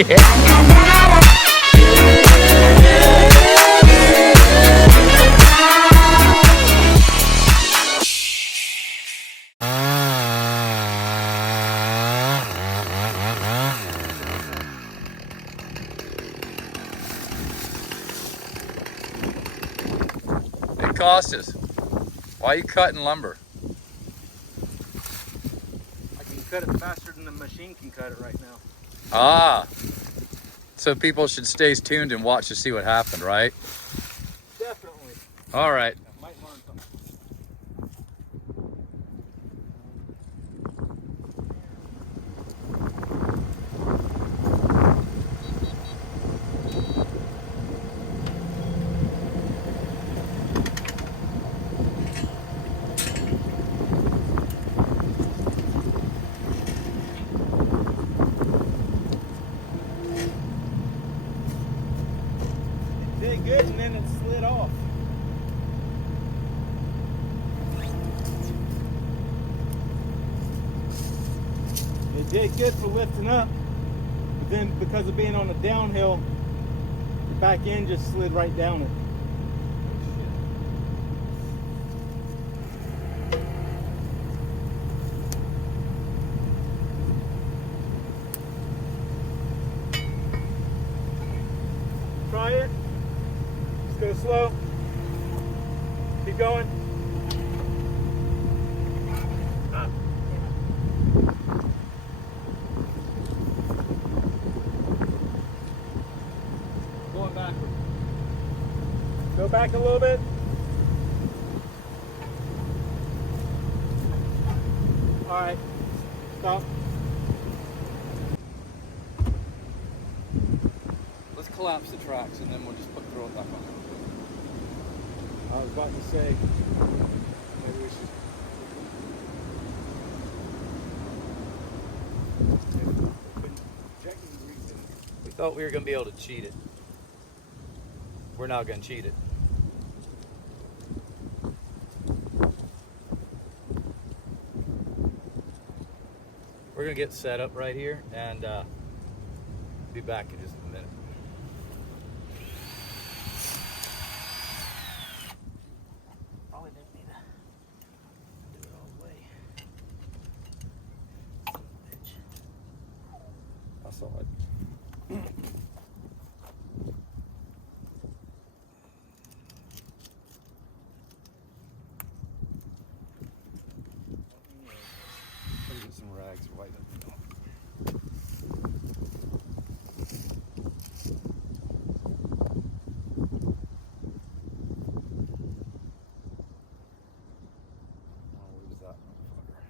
It cost us. Why are you cutting lumber? I can cut it faster than the machine can cut it right now. Ah, so people should stay tuned and watch to see what happened, right? Definitely. All right. I might learn something. Did good and then it slid off. It did good for lifting up, but then because of being on the downhill, the back end just slid right down it. Try it. Just go slow. Keep going. Going backward. Go back a little bit. All right. Stop. Let's collapse the tracks and then we'll just throw it back on. I was about to say, maybe we should. We thought we were going to be able to cheat it. We're not going to cheat it. We're going to get set up right here and be back in just a minute. Probably didn't need to do it all the way. I saw it. Let me get some rags to wipe it down. I'll lose that motherfucker.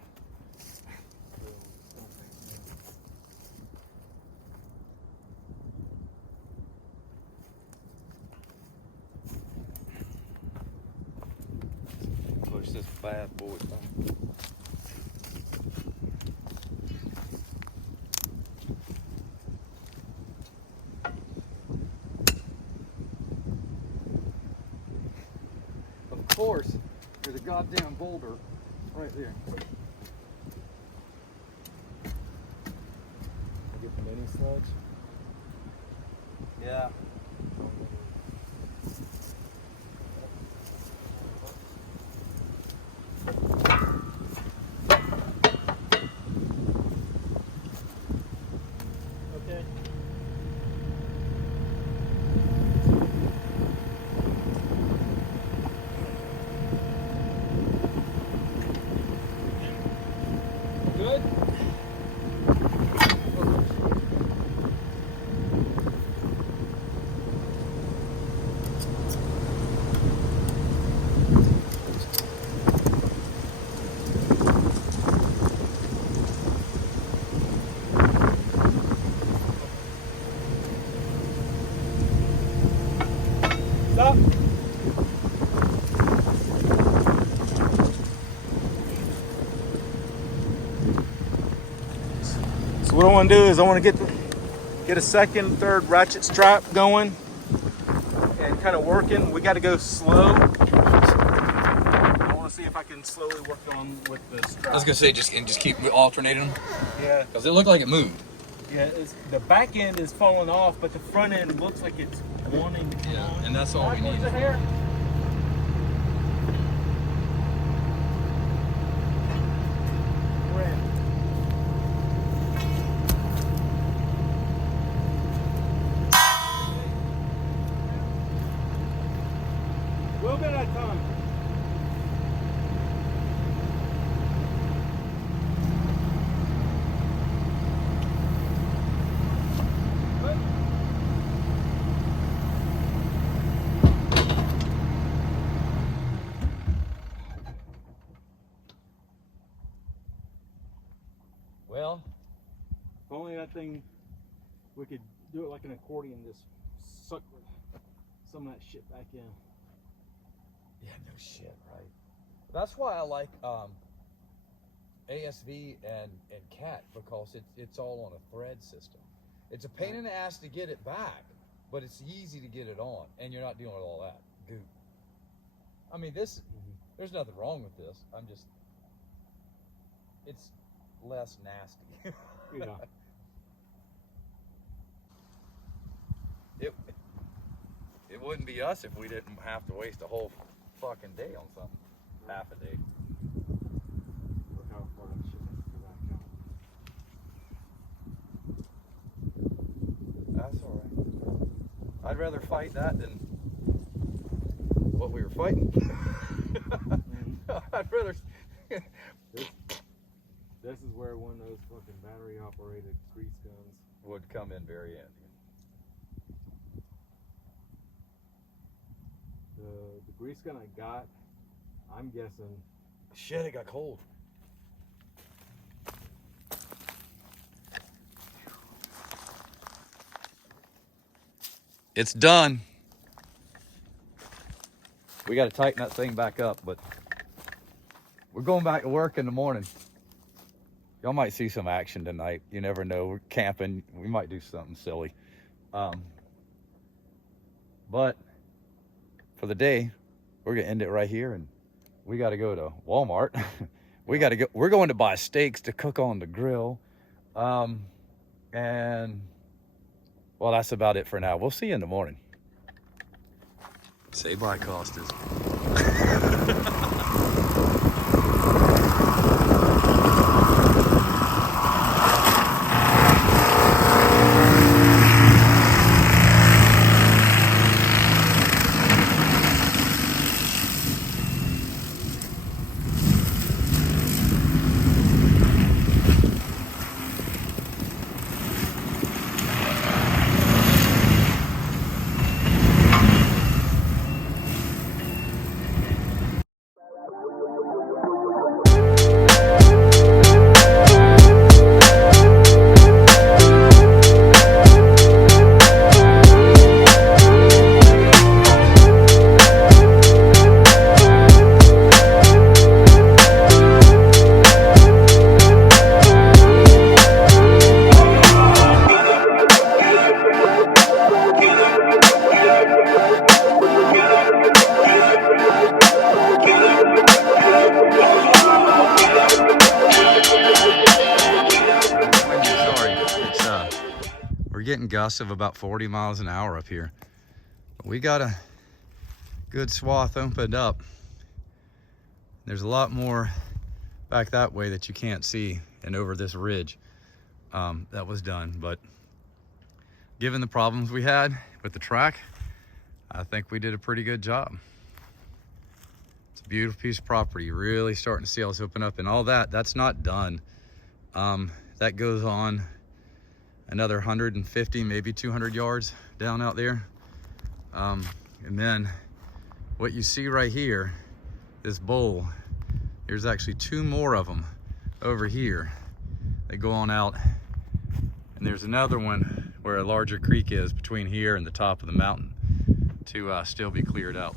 Push this bad boy back. Of course, there's a goddamn boulder right there. Get the mini sludge. Yeah. Okay. Good. Stop. So what I want to do is I want to get a second, third ratchet strap going and kind of working. We got to go slow. I want to see if I can slowly work on with the strap. I was gonna say just keep alternating them Yeah. because it looked like it moved. Yeah, the back end is falling off, but the front end looks like it's wanting to come on. and that's all we need. The hair. A little bit at a time. Well, If only that thing, we could do it like an accordion, just suck some of that shit back in. yeah, no shit, right? That's why I like ASV and CAT, because it's all on a thread system. It's a pain in the ass to get it back, but it's easy to get it on, and you're not dealing with all that goop. I mean, there's nothing wrong with this. It's less nasty. Yeah. It wouldn't be us if we didn't have to waste a whole fucking day on something. Half a day. Look how far that shit has to go back out. That's all right. I'd rather fight that than what we were fighting. I'd rather. This is where one of those fucking battery operated grease guns Would come in very handy. the grease gun I got, I'm guessing. Shit, it got cold. It's done. We got to tighten that thing back up, but we're going back to work in the morning. Y'all might see some action tonight. You never know. We're camping. We might do something silly. But for the day, we're going to end it right here, and we got to go to Walmart. We got to go. We're going to buy steaks to cook on the grill. And well, that's about it for now. We'll see you in the morning. Say bye, Costas. Getting gusts of about 40 miles an hour up here. We got a good swath opened up. There's a lot more back that way that you can't see, and over this ridge that was done. But given the problems we had with the track, I think we did a pretty good job. It's a beautiful piece of property. Really starting to see all this open up, and all that's not done. That goes on another 150, maybe 200 yards down out there. And then what you see right here, this bowl, there's actually two more of them over here. They go on out, and there's another one where a larger creek is between here and the top of the mountain to still be cleared out.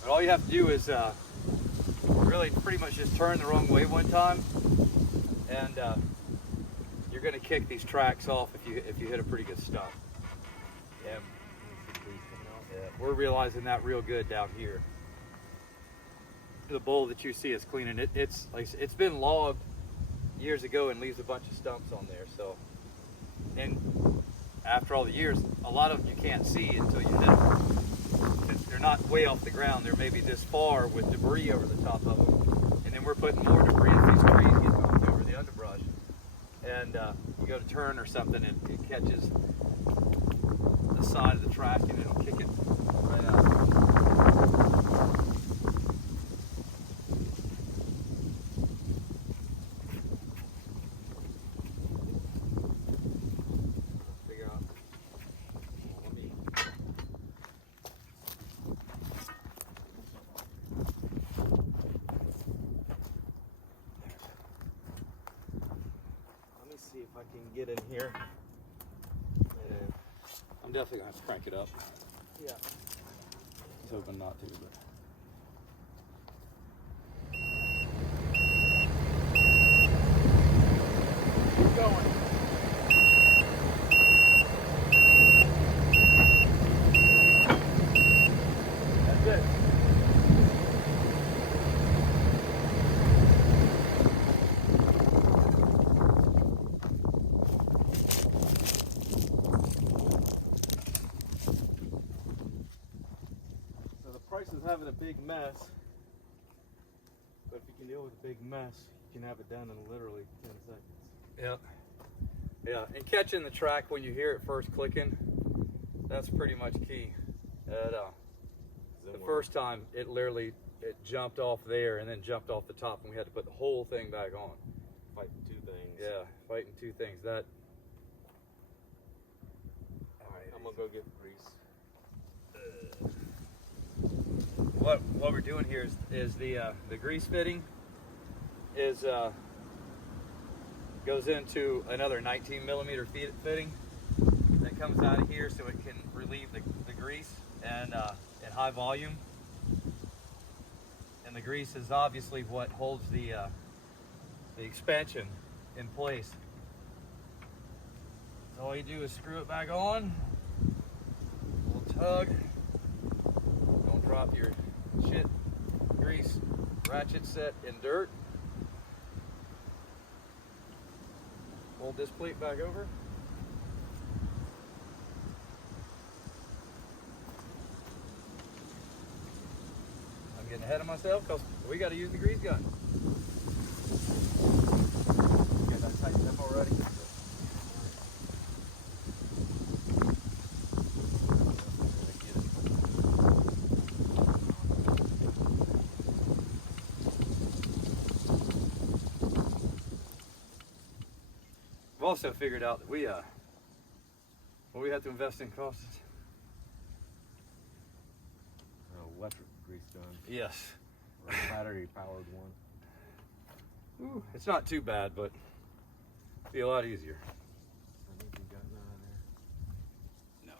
But all you have to do is really pretty much just turn the wrong way one time, and you're going to kick these tracks off if you hit a pretty good stump. Yeah, we're realizing that real good down here. The bowl that you see is cleaning it. It's been logged years ago and leaves a bunch of stumps on there. So, and after all the years, a lot of them you can't see until you hit them. They're not way off the ground. They're maybe this far with debris over the top of them. And then we're putting more debris if these trees get knocked over the underbrush. And you go to turn or something, and it catches the side of the track and it'll kick it right out. See if I can get in here. I'm definitely gonna have to crank it up. Yeah. I was hoping not to, but. Keep going. That's it. Is having a big mess, but if you can deal with a big mess, you can have it done in literally 10 seconds. Yeah, and catching the track when you hear it first clicking, that's pretty much key. The first time, it jumped off there and then jumped off the top, and we had to put the whole thing back on. Fighting two things. Yeah, fighting two things. That. All right, I'm gonna go get grease. What we're doing here is the grease fitting goes into another 19 millimeter fitting that comes out of here, so it can relieve the grease and in high volume. And the grease is obviously what holds the expansion in place. So all you do is screw it back on, a little tug. Don't drop your shit grease ratchet set in dirt. Fold this plate back over. I'm getting ahead of myself because we got to use the grease gun. Got that tightened up already. We've also figured out that we have to invest in costs. Electric grease gun. Yes. Or a battery powered one. Ooh, it's not too bad, but it'd be a lot easier. I think we got none there. No.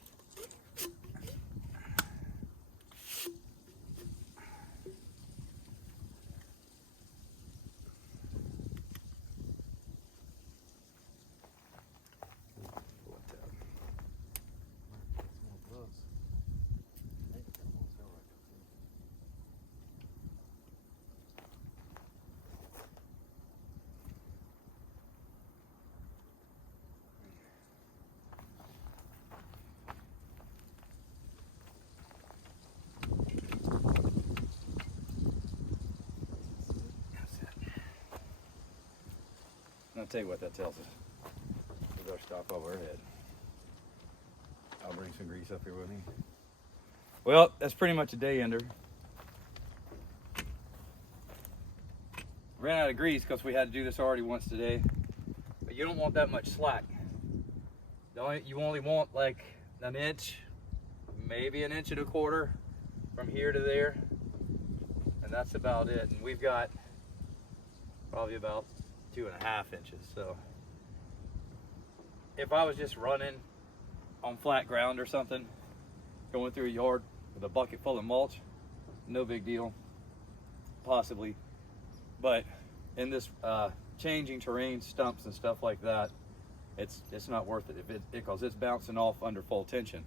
I'll tell you what that tells us. We better stop over our head. I'll bring some grease up here with me. Well, that's pretty much a day ender. Ran out of grease because we had to do this already once today. But you don't want that much slack. You only want like an inch, maybe an inch and a quarter from here to there. And that's about it. And we've got probably about 2.5 inches. So if I was just running on flat ground or something, going through a yard with a bucket full of mulch, no big deal, possibly. But in this changing terrain, stumps and stuff like that, it's not worth it because it's bouncing off under full tension.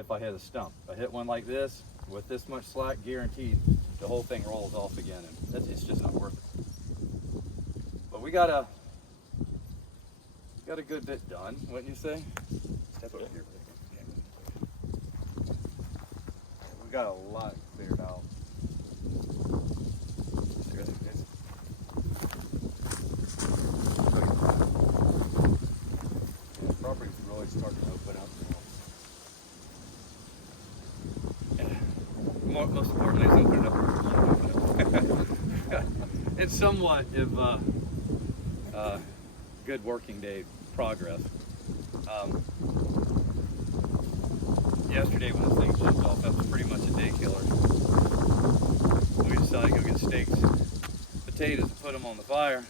If I hit a stump, if I hit one like this with this much slack, guaranteed the whole thing rolls off again, and it's just not worth it. But we got got a good bit done, wouldn't you say? Step over here. We got a lot cleared out. The property's really starting to open up now. Most importantly, it's opening up. It's somewhat of good working day progress. Yesterday when the thing jumped off, that was pretty much a day killer. We decided to go get steaks, potatoes, and put them on the fire.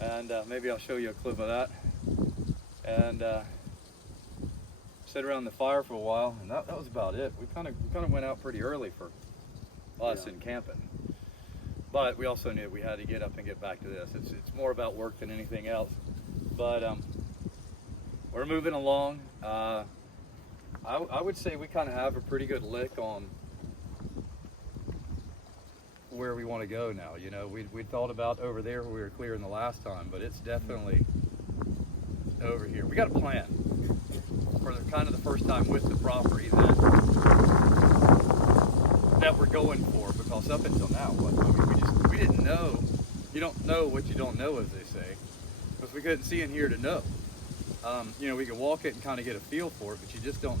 And maybe I'll show you a clip of that. And sit around the fire for a while, and that was about it. We kind of went out pretty early for us in camping. But we also knew we had to get up and get back to this. It's more about work than anything else. But we're moving along. I would say we kind of have a pretty good lick on where we want to go now. You know, we thought about over there where we were clearing the last time, but it's definitely over here. We got a plan for kind of the first time with the property that we're going for, because up until now, we didn't know. You don't know what you don't know, as they say, because we couldn't see in here to know. You know, we can walk it and kind of get a feel for it, but you just don't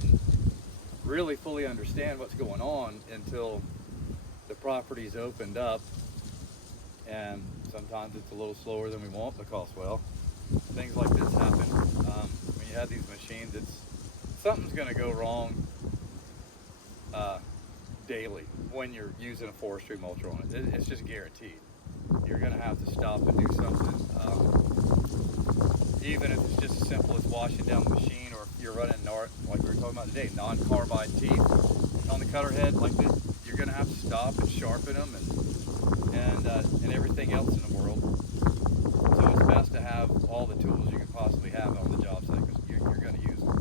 really fully understand what's going on until the property's opened up. And sometimes it's a little slower than we want because, well, things like this happen. When you have these machines, something's going to go wrong daily when you're using a forestry mulcher on it. It's just guaranteed. You're going to have to stop and do something. Even if it's just as simple as washing down the machine, or if you're running, like we were talking about today, non-carbide teeth on the cutter head like this, you're going to have to stop and sharpen them and everything else in the world. So it's best to have all the tools you can possibly have on the job site, because you're going to use them.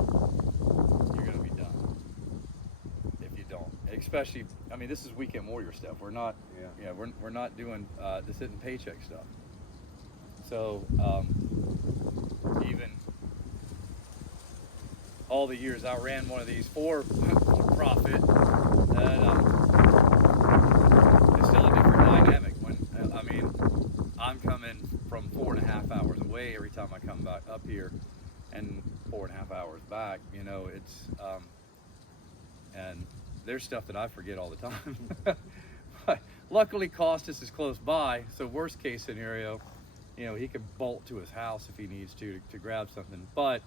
You're going to be done if you don't. Especially, I mean, this is weekend warrior stuff. We're not, we're not doing this isn't paycheck stuff. So even all the years I ran one of these for profit, and it's still a different dynamic. When I mean, I'm coming from 4.5 hours away every time I come back up here, and 4.5 hours back. You know, it's and there's stuff that I forget all the time. But luckily, Costas is close by, so worst case scenario, you know, he could bolt to his house if he needs to grab something. But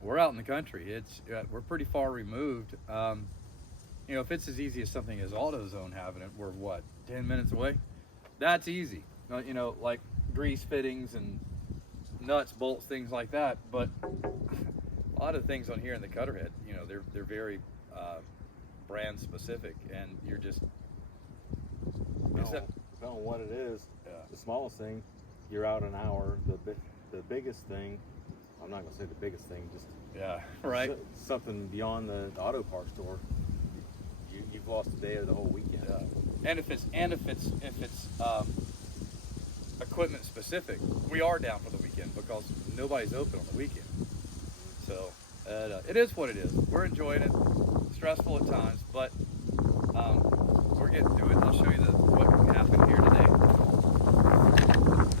we're out in the country. We're pretty far removed. You know, if it's as easy as something as AutoZone having it, we're what, 10 minutes away? That's easy. You know, like grease fittings and nuts, bolts, things like that. But a lot of things on here in the cutter head, you know, they're very brand specific, and you're just Depending on what it is. The smallest thing, you're out an hour. The biggest thing, I'm not gonna say the biggest thing, just something beyond the auto parts store. You've lost a day of the whole weekend. And if it's equipment specific, we are down for the weekend because nobody's open on the weekend. So it is what it is. We're enjoying it. Stressful at times, but we're getting through it. I'll show you what happened here today.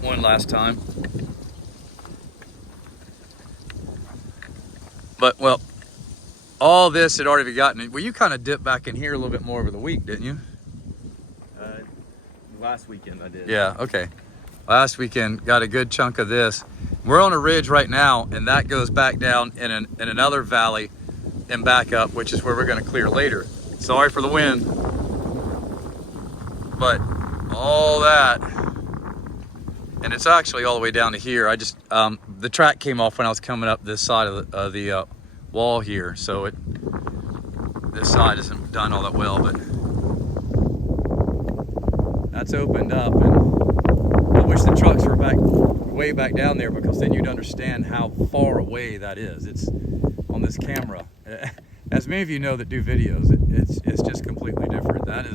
One last time. But, well, all this had already been gotten. Well, you kind of dipped back in here a little bit more over the week, didn't you? Last weekend I did. Yeah, okay. Last weekend, got a good chunk of this. We're on a ridge right now, and that goes back down in another valley and back up, which is where we're going to clear later. Sorry for the wind. But all that, and it's actually all the way down to here. I just, the track came off when I was coming up this side of the wall here, so this side isn't done all that well, but that's opened up, and I wish the trucks were way back down there, because then you'd understand how far away that is. It's on this camera. As many of you know that do videos, it's just completely different. That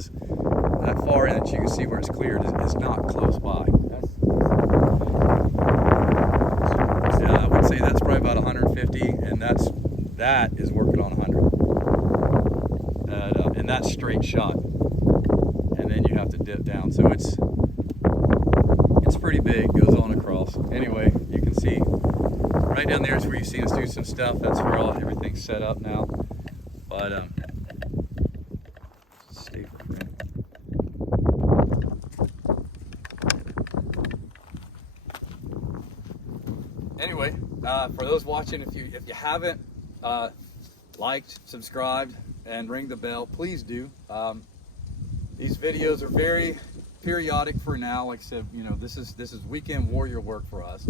far in that you can see where it's cleared is not close by. That's that is working on 100. And that's straight shot. And then you have to dip down. So it's pretty big, goes on across. Anyway, you can see right down there is where you've seen us do some stuff. That's where everything's set up now. But stay for a minute. Anyway, for those watching, if you haven't liked, subscribed, and ring the bell, please do. These videos are very periodic for now. Like I said, you know, this is weekend warrior work for us.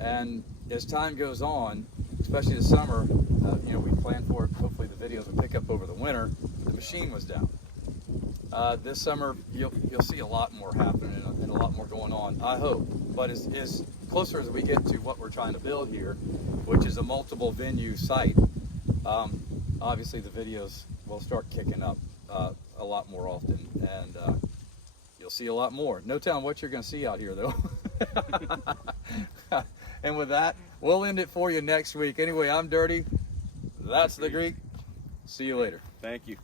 And as time goes on, especially the summer, you know, we plan for it. Hopefully the videos will pick up over the winter. The machine was down. This summer, you'll see a lot more happening and a lot more going on, I hope. But as closer as we get to what we're trying to build here, which is a multiple venue site, obviously the videos will start kicking up a lot more often, and you'll see a lot more. No telling what you're going to see out here, though. And with that, we'll end it for you next week. Anyway, I'm Dirty. That's the Greek. See you later. Thank you.